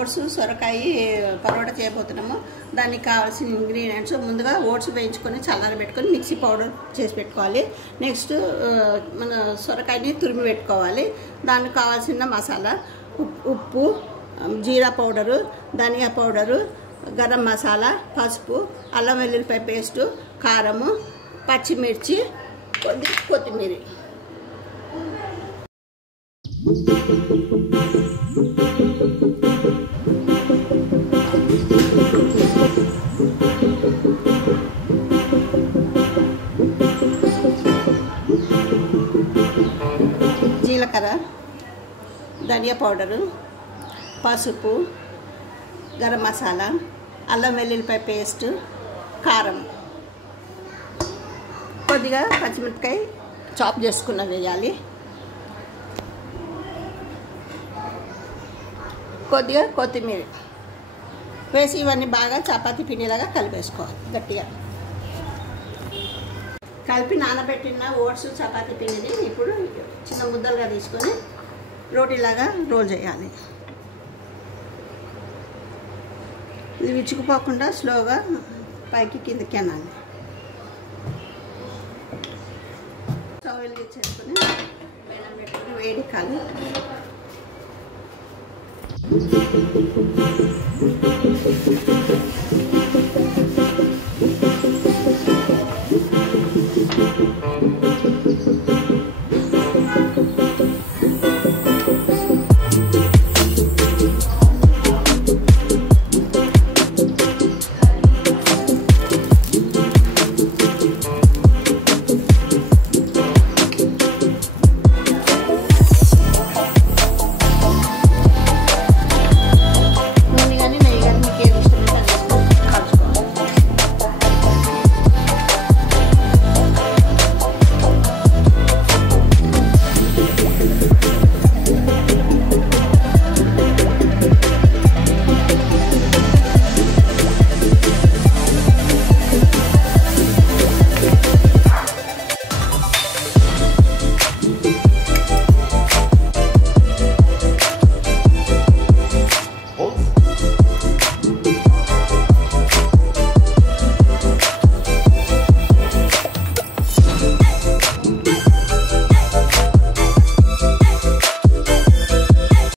Oats సొరకాయ పరోటా చేయబోతున్నాము. దానికి కావాల్సిన ఇంగ్రీడియంట్స్ ముందుగా ఓట్స్ వేయించుకొని చల్లారబెట్టుకొని మిక్సీ పౌడర్ చేసి పెట్టుకోవాలి. నెక్స్ట్ మన సొరకాయని తురిమి పెట్టుకోవాలి. దానికి కావాల్సిన మసాలా ఉప్పు, జీరా పౌడరు, ధనియా పౌడరు, గరం మసాలా, పసుపు, అల్లం వెల్లుల్లిపాయ పేస్టు, కారము, పచ్చిమిర్చి, కొత్తిమీర. జీలకర్ర, ధనియా పౌడరు, పసుపు, గరం మసాలా, అల్లం వెల్లుల్లిపాయ పేస్ట్, కారం, కొద్దిగా పచ్చిమిరపకాయ చాప్ చేసుకున్న వేయాలి, కొద్దిగా కొత్తిమీర వేసి ఇవన్నీ బాగా చపాతీ పిండిలాగా కలిపేసుకోవాలి. గట్టిగా కలిపి నానబెట్టిన ఓట్స్ చపాతీ పిండిని ఇప్పుడు చిన్న ముద్దలుగా తీసుకొని రోటీలాగా రోల్ చేయాలి. ఇది విచ్చుకుపోకుండా స్లోగా పైకి కిందకి అనాలి. స్టవ్ వెలిగించేసుకొని పెనం పెట్టుకుని వేడికాలి.